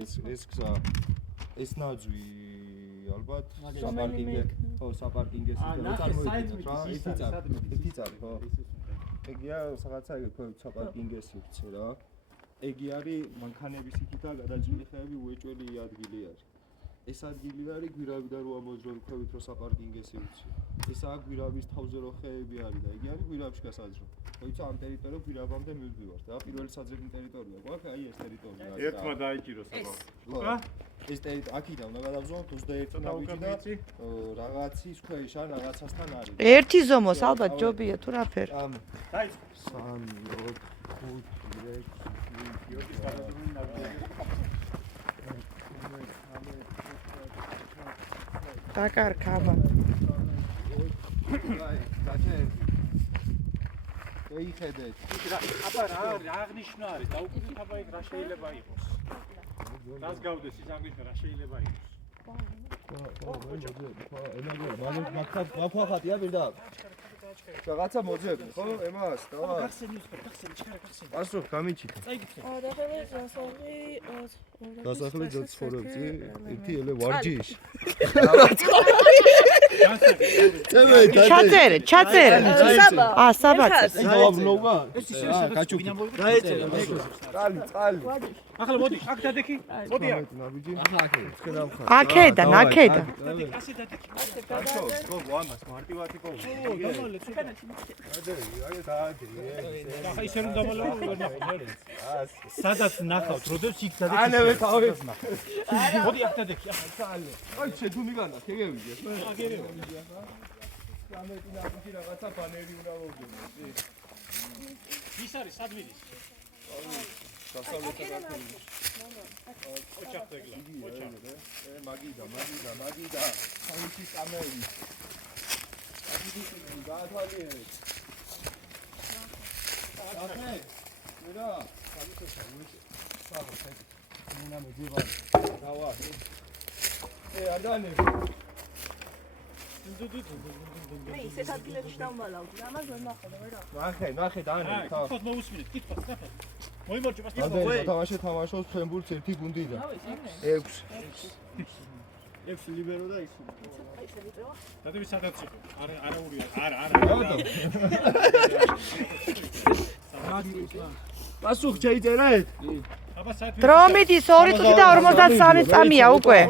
ეს გზა ეს ნაძვი ალბათ საპარკინგეს რა ერთი წარი ხო ეგია რაღაცა საპარკინგეს იქცე რა ეგი არის მანქანების იქითა გადაჭრილი ხეები უეჭველი ადგილი არის ეს ადგილი არის გვირავიდან რო ამოძრო ვქვევით რომ საპარკინგესი უცი ეს აქ გვირავის თავზე რო ხეები არის და იგი არის გვირავში გასაძრო როცა ამ ტერიტორიამ გვირავამდე მივდივართ და პირველი საძებნი ტერიტორია გვაქვს აი ეს ტერიტორია ერთმა დაიჭირო საბავშვო ეს ტერიტორია აქიდან უნდა გადავზვანოთ 21 ნავიჯი და რაღაცის ქვეშ ან რაღაცასთან არის ერთი ზომოს ალბათ ჯობია თუ რა ფერ დაიწყო 3 4 5 დაკარქავა ეიხედეთ აბა რა აღნიშნა არის დაუკვირდით აბა ეგ რა შეიძლება იყოს რას გავდეს ის აღნიშნა რა შეიძლება იყოს მაფახატია პირდა რაღაცა მოძებ ხო ემას დავა გახსენი ჩქარა ასო გამიჩით დასახლე ძაცხოვრებდი ერთი ელე ვარჯიშ ჩაწერე საბაც დავაბნოვა კაჩუკი დაეწერა წალი ახლა მოდი აქ დადექი მოდი აქ ნაბიჯი ახლა ხედავხარ აქედან ასე დადექი ხო ვამას მარტივად იყო ახლა ისე რომ დამალავ ვერ ნახავ სადაც ნახავთ როდესაც იქ დადექი ანევე თავებს მოდი აქ დადექი ახლა წალი აი შეთუნიგანა ქეგევიდი აგერევი სამეტი ნაბიჯი რაღაცა ბანერი უნდა მოვგებო ის არის სადმიდის დასავლეთიდან ოჩახდეგლა მაგიდა სამი კამერი აგიდი გაათვალიერეთ ახე მერა დავა ადანები მე ისეთ ადგილებში დავმალავდი, ამას ვერ ნახავ რა. ნახე დაანე თა კითხოთ მოусმინეთ კითხოთ ნახე მოიმორჩი მას ადანე თამაშობს ფრენბურთს ერთი გუნდიდან 6 ლიბერო და ის აი ესე ვიწევა. დადები სადაც იყო არაურია არა პასუხ შეიძლება აბა საერთოდ დრომიდის 2 წუთი და 53 წამია უკვე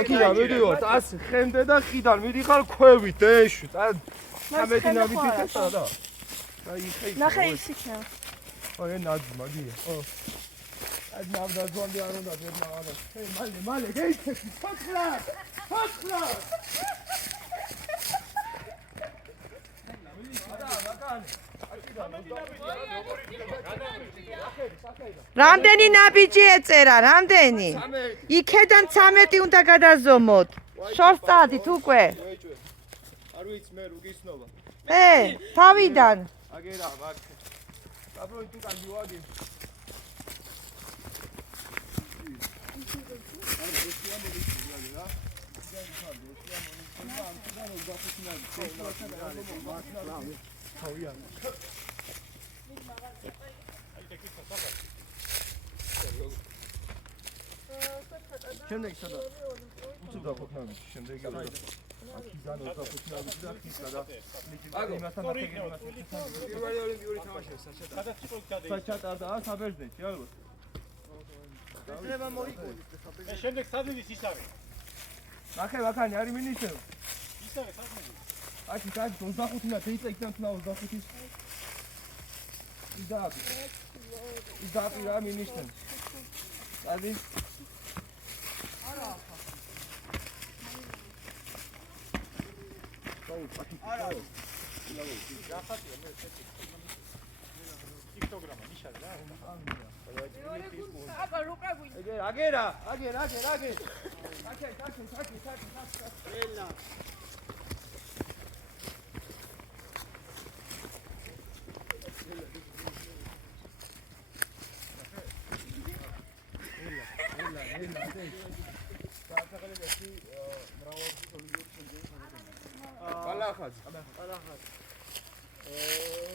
აქედან მიდივართ 100 ხემდე და ხიდან მიდიხარ ქვევით ეშ 13 ნაბიჯი ხესა და ნახე ის იქნება. აი ნაძ მაგია ო აი ნავდაძვანდი არ უნდა ვერ მაგარ მალე გეიქცი ფოთლა რამდენი ნაბიჯი ეწერა რამდენი იქედან 13 უნდა გადაზომოთ შორს წადით უკვე არ ვიცი მე უგისნობა თავიდან აგერა მაგ აბრო თუ კარგი ვაგი შემდეგ სადა უცებ დაყოფნები შემდეგ აქიდან 25 ნაბიჯი და ხისა და იმასთან პირველი ოლიმპიური თამაშია საჩატარდა საბერძნეთში ალბათ შემდეგ სადმიდის ის არის ნახე ვაკანი არის მინისტრო ის არის სადმიდის აქ 25 და თეიცა იქიდან თნა 25 იდაპი რა მინისტრო ადი არა პიქტოგრამა ნიშანი რა აბა რუკები აგერა ელა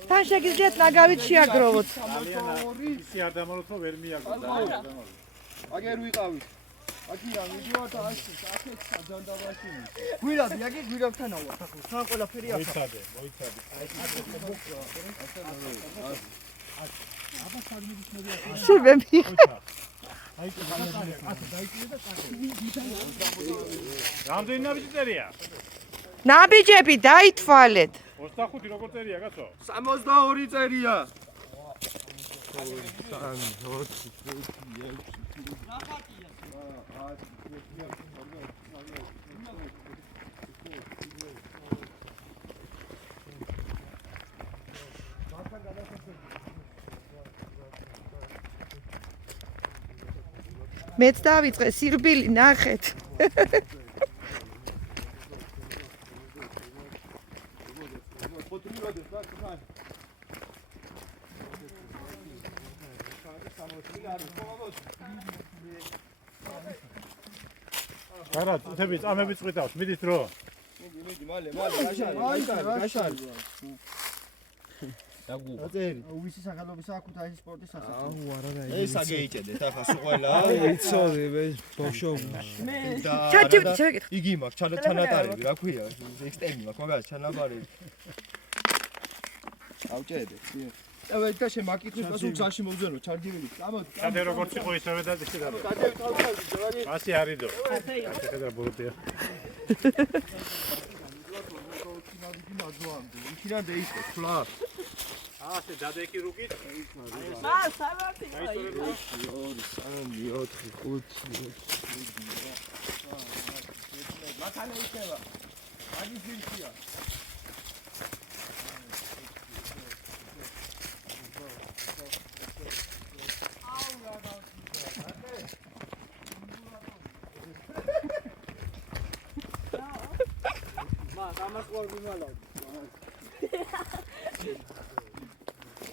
თან შეგიძლიათ ნაგავით შეაგროვოთ ისი არ დამალოთ რომ ვერ მიაგოთ აგერ ვიყავით. აქია მიდივართ ასე, აქეთ საჯანდაბაში. გვირაბი, აგი გვირაბთანაა. თან ყველაფერი აქ. მოიცადე. შებები. რამდენი ნაბიჯი წერია? ნაბიჯები დაითვალეთ. 25 როგორ წერია, კაცო? 62 წერია. მეც დავიწყე სირბილი ნახეთ. არა, თები წამები წვითავს, მიდით რო. მიდი, მალე, გაშარი. აწერი. ვისი სახელობის აქვს აი სპორტის სასახლე. ეს აგეიჭედეთ ახლა სულ იცოდე ბავშვო. ჩაჭირდი. იგი მაქვს ჩანატარები, რა ქვია? ექსტემი მაქვს, მაგას ჩანაბარები. ავჭედე. წავედი და შემაკითხვის და სულ გზაში მოვძენო, ჩარჯირილი. წამოდი. ჩადე როგორც იყო ისევე და ისე გადა. გადავით თავთავი, ჯვარი. ასე არიდო. ასე ხედა ბოროტია. იქიდან დაიწყო, ხლა. ასე დადეკი რუკით. მა სამართი აი. 2 3 4 5 მათანე იქნება. აგი ძირშია.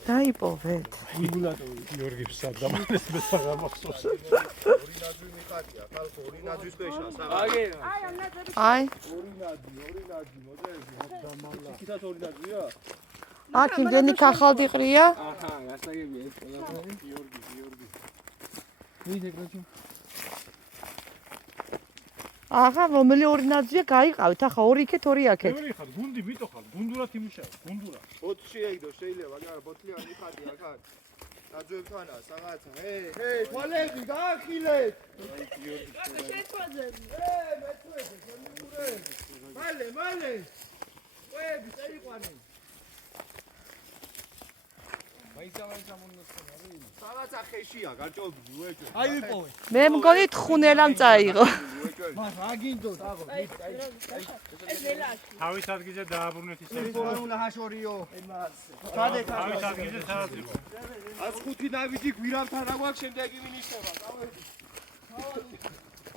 დაიპოვეთ. გიორგი სადამანეს მესაღა მახსოვს. ორი ნაძვი მიხატია, ხალხო, ორი ნაძვის ქვეშა, საღა. აი, ორი ნაძვი, მოდელი. იქითაც ორი ნაძვია? აქ იმდენი ქახალდი ყრია. აჰა, გასაგებია ეს ყველაფერი. გიორგი. ვიდე კაცო. ახლა რომელი ორი ნაძვია გაიყავით? ახლა ორი იქეთ, ორი აქეთ. ორი ხარ, გუნდი ვიტო ხარ, გუნდურად იმუშავე, გუნდურად. ბოთლი ეგდო შეიძლება, მაგრამ ბოთლიანი მიხატია ხარ. ნაძვებთანაა, საღაცა. თვალები გაახილეთ. შეწყვეტები. მალე. ყვები წერიყვანი. საღაცა ხეშია, გარჭობდი, უეჭვე. აი ვიპოვე. მე მგონი თხუნელამ წაიღო. მას რა გინდო? ეს ველაში. თავის ადგილზე დააბრუნეთ ისე. პორუნა ჰაშორიო. თავის ადგილზე სადაც იყო. 105 ნაბიჯი გვირაბთან რა გვაქვს შემდეგ იმინიშება. წავედი.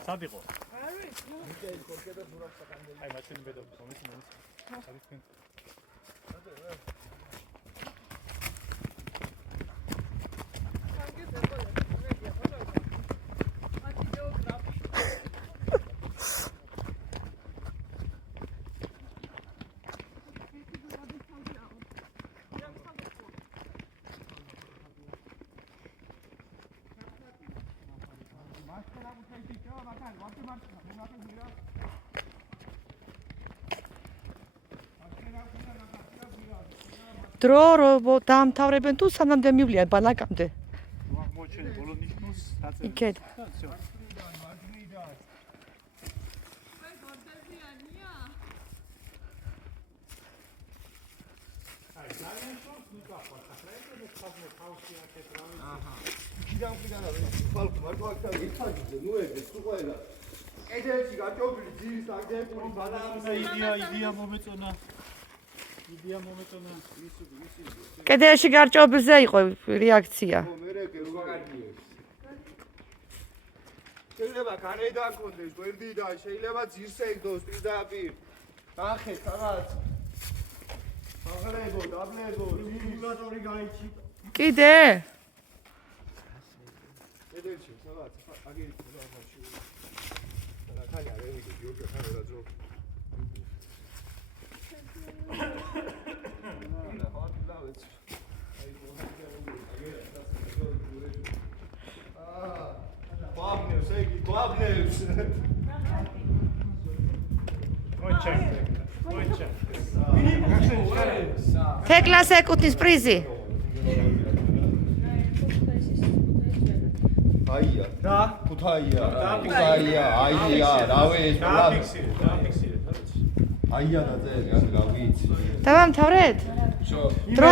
სად იყო? აი მაშინ ბედობს, მომის. არის თქვენ. დრო დაამთავრებენ თუ სანამდე მივლიან ბანაკამდე. მოჩენ ბოლო ნიშნულს დაწერ. იქეთ. ხალხი მარტო აქ თავი იხაჯზე, ნუ ეგრე სულ ყველა. კედელში გაჭობილი ძირის აგებული ბანანზე იდეა მომეწონა. კედელში გარჭობზე იყო რეაქცია. მერეკე რო გაგიებს. შეიძლება გარედან კონდეს, გვერდიდან, შეიძლება ძირს ეგდოს პირდაპირ. ნახეთ რაღაც. აღრებო, დაბლებო, სიმულატორი გაიჩი. კიდე? კედელში რაღაც აგერი რაღაცში. და ხალი არ ევიდე, გიორგი ხარ რა ძო. გვაბნევს. თეკლას ეკუთვნის პრიზი. აია. და ქუთაია. ქუთაია. აია. რავი ეს დააფიქსირე. აია და წერე, რა ვიცი. დავამთავრეთ? შო. დრო